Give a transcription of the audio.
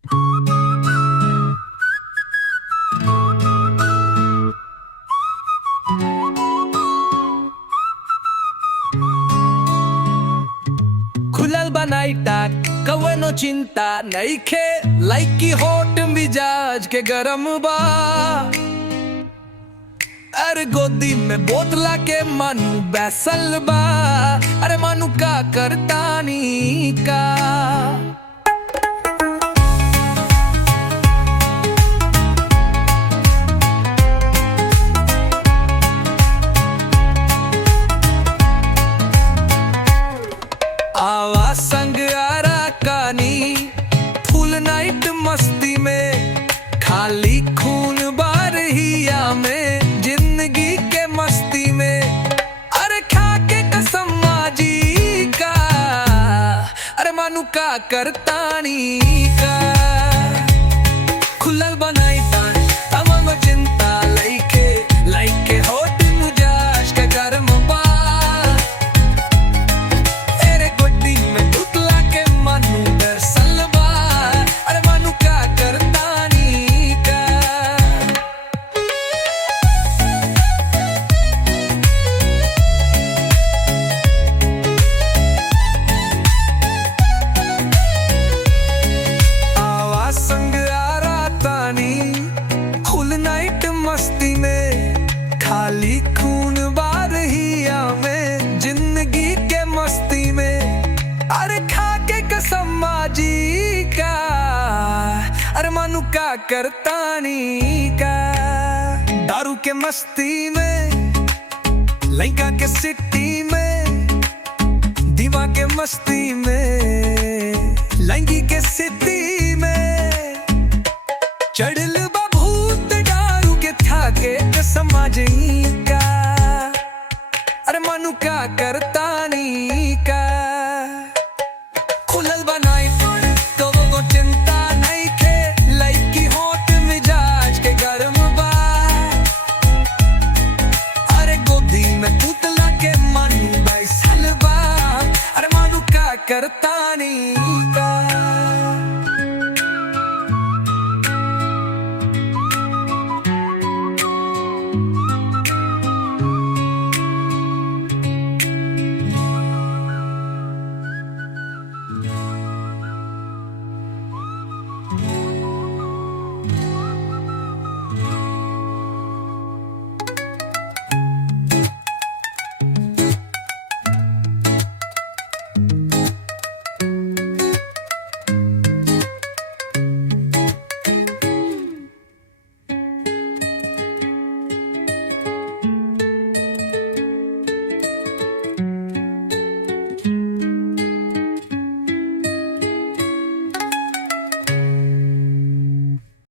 खुलल बनाई टाक कवनो चिंता नइखे, लाइकी होट मिजाज के गरम बा। अरे गोदी में बोतला के मानू बैसल बा। अरे मानू का करतानी का आवा संग आरा कानी फुल नाइट मस्ती में, खाली खून बारहिया में जिंदगी के मस्ती में। अरे खा के कसम माजी का, अरे मानू का करतानी का। खुलल बनाई तान तमाम चिंता लइके, लाइके होट मिजाज के गरम बा। मस्ती में खाली खून बारहिया में जिंदगी के मस्ती में। अरे खा के कसम माजी का, अरे मानू का करतानी का। दारू के मस्ती में, लइका के सिटी में, दीवा के मस्ती में, लंगी के सिटी